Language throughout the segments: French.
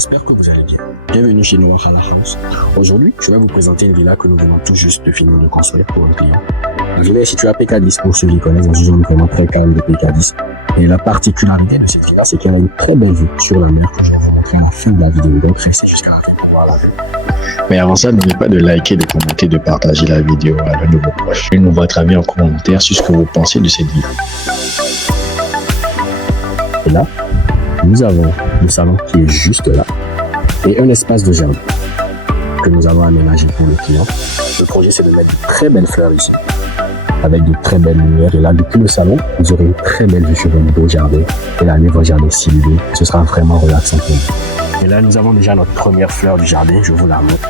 j'espère que vous allez bien. Bienvenue chez nous à la House. Aujourd'hui, je vais vous présenter une villa que nous venons tout juste de finir de construire pour un client. La villa est située à PK10 pour ceux qui connaissent, dans une zone vraiment très calme de PK10. Et la particularité de cette villa, c'est qu'elle a une très belle vue sur la mer que je vais vous montrer à la fin de la vidéo. Donc restez jusqu'à la fin pour voir la vue. Mais avant ça, n'oubliez pas de liker, de commenter, de partager la vidéo à l'un de vos proches. Donnez-nous votre avis en commentaire sur ce que vous pensez de cette vidéo. Et là, nous avons le salon qui est juste là et un espace de jardin que nous allons aménager pour le client. Le projet, c'est de mettre de très belles fleurs ici avec de très belles lumières. Et là, depuis le salon, vous aurez une très belle vue sur un beau jardin. Et là, allez voir jardin s'illumer. Ce sera vraiment relaxant pour vous. Et là, nous avons déjà notre première fleur du jardin. Je vous la montre.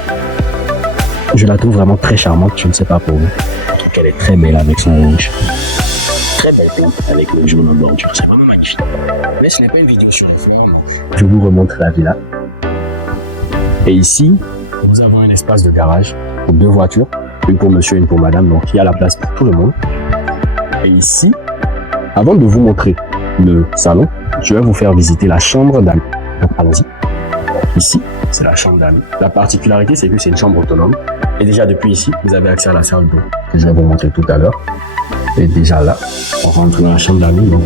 Je la trouve vraiment très charmante. Je ne sais pas pour vous. Je trouve qu'elle est très belle avec son rouge. Très belle plante avec le jaune en bordure. C'est vraiment magnifique. Mais ce n'est pas une vidéo sur les fleurs. Je vous remontre la villa. Et ici, nous avons un espace de garage pour 2 voitures. Une pour monsieur, une pour madame. Donc, il y a la place pour tout le monde. Et ici, avant de vous montrer le salon, je vais vous faire visiter la chambre d'amis. Donc, allons-y. Ici, c'est la chambre d'amis. La particularité, c'est que c'est une chambre autonome. Et déjà, depuis ici, vous avez accès à la salle d'eau que je vais vous montrer tout à l'heure. Et déjà là, on rentre dans la chambre d'amis. Donc,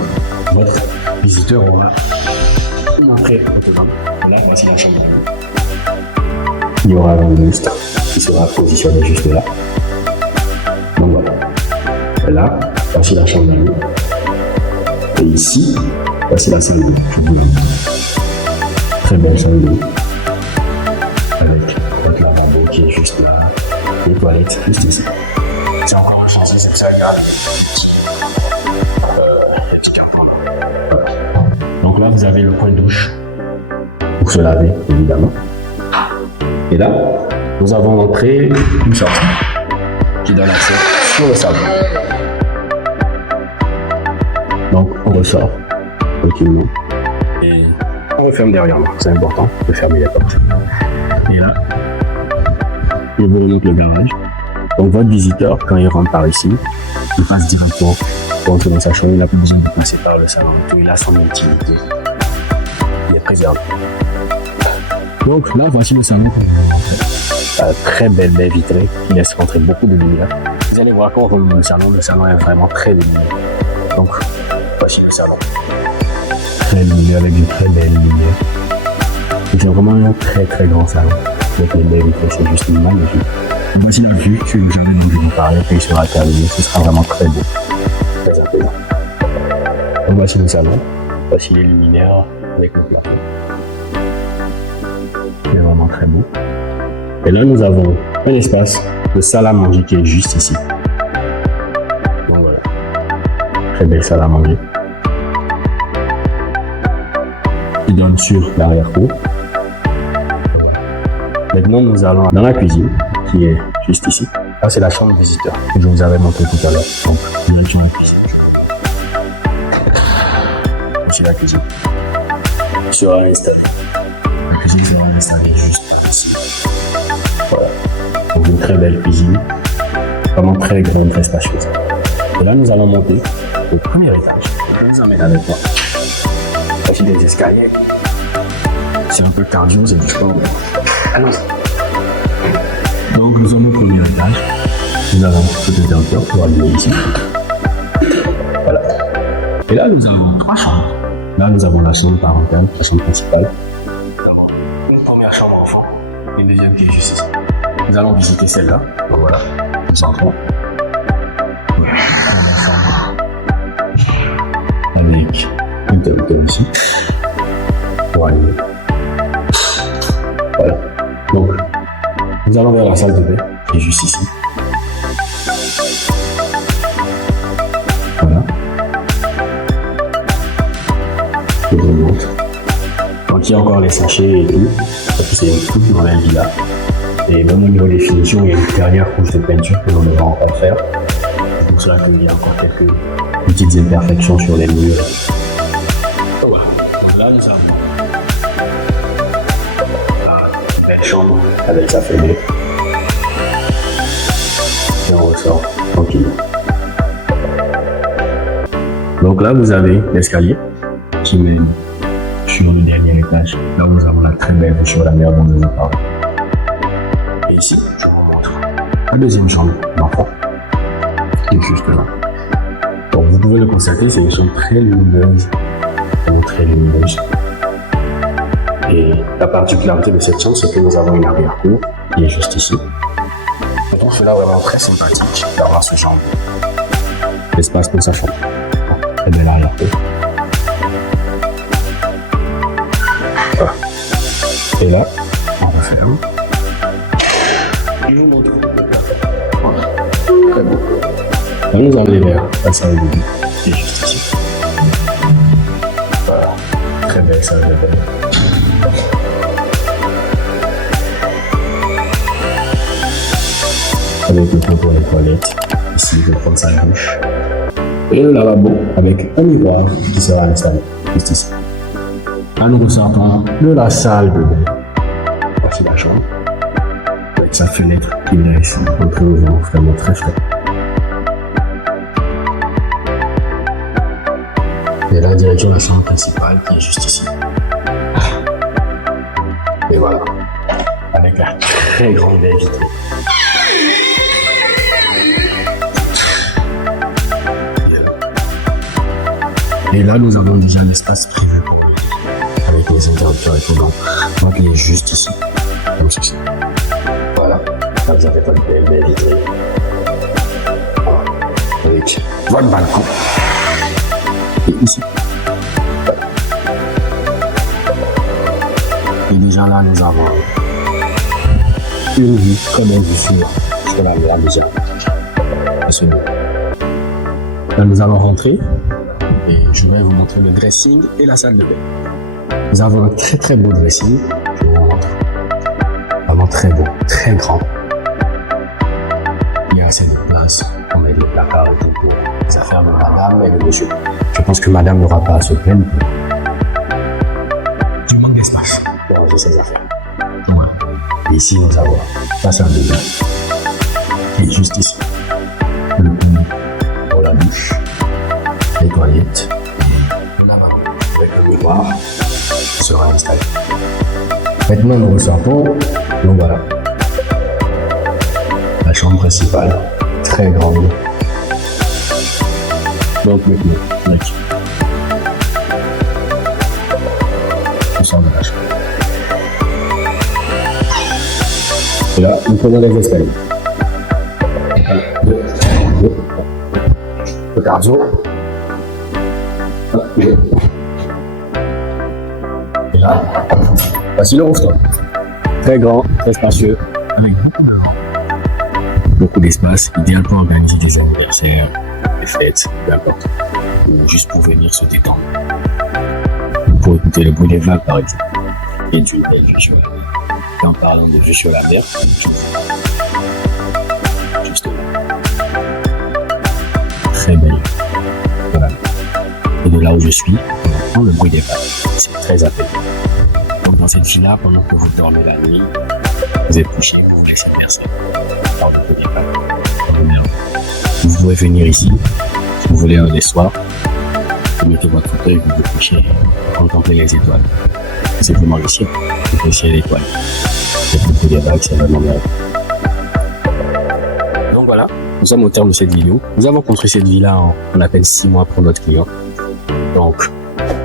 votre visiteur aura une entrée autonome. Là, voici la chambre d'amis. Il y aura un lustre qui sera positionné juste là. Donc voilà. Et là, voici la chambre d'amis. Et ici, voici la salle d'eau. Je vous la montre. Très belle salle d'eau. Avec votre lavabo qui est juste là. Les toilettes juste ici. C'est encore changé cette salle là. Donc là, vous avez le coin douche pour se laver, évidemment. Et là, nous avons l'entrée, une sortie qui donne accès sur le salon. Donc, on ressort tranquillement et on referme derrière moi. C'est important de fermer les portes. Et là, je vous remonte le garage. Donc, votre visiteur, quand il rentre par ici, il passe directement pour entrer dans sa chambre. Il n'a plus besoin de passer par le salon. Il a son utilité. Il est préservé. Donc là, voici le salon que vous montrer. Très belle baie vitrée qui laisse rentrer beaucoup de lumière. Vous allez voir quand on remonte le salon est vraiment très lumineux. Donc, voici le salon. Très lumineux avec une très belle lumière. C'est vraiment un très très grand salon. Avec les baies vitrées, c'est juste magnifique. Voici la vue sur le jardin dont je vous parlais, puis il sera terminé. Ce sera vraiment très beau. Très apaisant. Donc voici le salon. Voici les luminaires avec le plafond. C'est vraiment très beau. Et là, nous avons un espace de salle à manger qui est juste ici. Donc voilà. Très belle salle à manger. Qui donne sur l'arrière-cour. Maintenant, nous allons dans la cuisine qui est juste ici. Là, c'est la chambre visiteur que je vous avais montré tout à l'heure. Donc, direction la cuisine. Ici, la cuisine sera installée. La cuisine sera installée juste par ici. Voilà. Donc, une très belle cuisine. Vraiment très grande, très spacieuse. Et là, nous allons monter au premier étage. Je vous emmène avec moi. Voici des escaliers. C'est un peu cardio, c'est du sport. Allons-y. Donc, nous sommes au premier étage. Nous avons tout interrupteur pour allumer ici. Voilà. Et là, nous avons 3 chambres. Là, nous avons la chambre parentale, la chambre principale. Nous avons une première chambre enfant, une deuxième qui est juste ici. Nous allons visiter celle-là. Donc voilà, nous entrons. Avec une interrupteur ici. Pour allumer. Voilà. Donc, nous allons vers la salle de bain, qui est juste ici. Voilà. Je vous montre. Donc, il y a encore les sachets et tout. Parce que c'est une toute nouvelle villa. Et même au niveau des finitions, il y a une dernière couche de peinture que l'on ne va pas faire. C'est pour cela qu'il y a encore quelques petites imperfections sur les murs. Voilà. Donc là, nous avons chambre avec sa fenêtre et on ressort tranquillement. Donc là vous avez l'escalier qui mène sur le dernier étage, là où nous avons la très belle vue sur la mer dont je vous parle. Et ici, je vous montre la deuxième chambre d'enfant, qui est juste là. Donc vous pouvez le constater, c'est une chambre très lumineuse, très lumineuse. Et la particularité de cette chambre, c'est que nous avons une arrière-cour qui est juste ici. Je trouve cela vraiment très sympathique d'avoir ce genre d'espace pour sa chambre. Très belle arrière-cour. Voilà. Et là, on va faire je vous montre le plafond. Voilà. Très beau. Là, nous avons les verres, la salle de vie, qui est juste ici. Voilà. Très belle salle de bain. Avec le trou pour les toilettes, ici je vais prendre sa douche. Et le lavabo avec un miroir qui sera installé juste ici. Là nous ressortons de la salle de bain. Voici la chambre. Avec sa fenêtre qui laisse entrer au vent vraiment très frais. Et là direction la chambre principale qui est juste ici. Et voilà. Avec la très grande baie vitrée. Et là, nous avons déjà l'espace prévu pour lui, avec les interrupteurs et tout. Donc, il est juste ici, comme ceci. Voilà. Là, vous avez votre belle baie vitrée. Voilà. Avec votre balcon. Et ici. Et déjà là, nous avons une vue comme une vue sur la mer déjà. À ce niveau. Là, nous allons rentrer. Et je vais vous montrer le dressing et la salle de bain. Nous avons un très très beau dressing. Je vous montre. Vraiment très beau, très grand. Il y a assez de place pour mettre les placards et tout pour les affaires de madame et de monsieur. Je pense que madame n'aura pas à se plaindre. Du manque d'espace pour ranger ses affaires. Voilà. Et ici, nous avons la salle de bain. Et juste ici. Le puits pour la douche. Les toilettes, la main avec le miroir sera installé. Maintenant, nous ressortons. Donc voilà. La chambre principale, très grande. Donc maintenant, on sort de la chambre. Et là, nous prenons les escaliers. Le cardio. Et là, voici le rooftop. Très grand, très spacieux, avec beaucoup d'espace, idéal pour organiser des anniversaires, des fêtes, peu importe, ou juste pour venir se détendre. Pour écouter le bruit des vagues, par exemple, et d'une belle vue sur la mer. Et en parlant de vue sur la mer, juste là, très belle. Voilà. Et de là où je suis, on entend le bruit des vagues. C'est très apaisant. Donc dans cette villa, pendant que vous dormez la nuit, vous êtes couché, vous laissez personne. Alors le bruit des vagues. Vous pouvez venir ici, si vous voulez les soirs, vous mettez votre fauteuil, vous vous couchez et contemplez les étoiles. C'est vraiment le ciel, le ciel et l'étoile. Le bruit des vagues, c'est vraiment merveilleux. Donc voilà, nous sommes au terme de cette vidéo. Nous avons construit cette villa en à peine 6 mois pour notre client. Donc,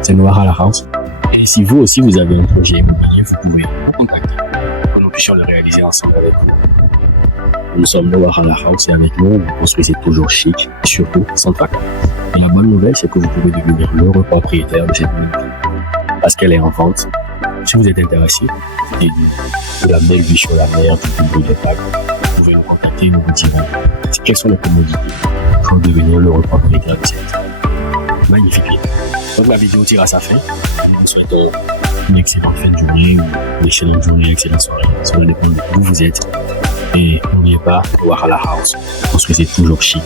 c'est Noir House. Et si vous aussi vous avez un projet immobilier, vous pouvez nous contacter pour que nous puissions le réaliser ensemble avec vous. Nous sommes Noir House et avec nous, vous construisez toujours chic et surtout sans tracas. Et la bonne nouvelle, c'est que vous pouvez devenir l'heureux propriétaire de cette maison parce qu'elle est en vente. Si vous êtes intéressé, de la belle vue sur la mer, du bruit des vagues, vous pouvez nous contacter et nous vous dirons quelles sont les commodités pour devenir l'heureux propriétaire de cette magnifique ville. Donc la vidéo tire à sa fin. Nous vous souhaitons une excellente fin de journée ou une excellente journée, une excellente soirée. Ça va dépendre d'où vous êtes. Et n'oubliez pas, Noir House, construisez toujours chic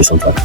et sans tracas.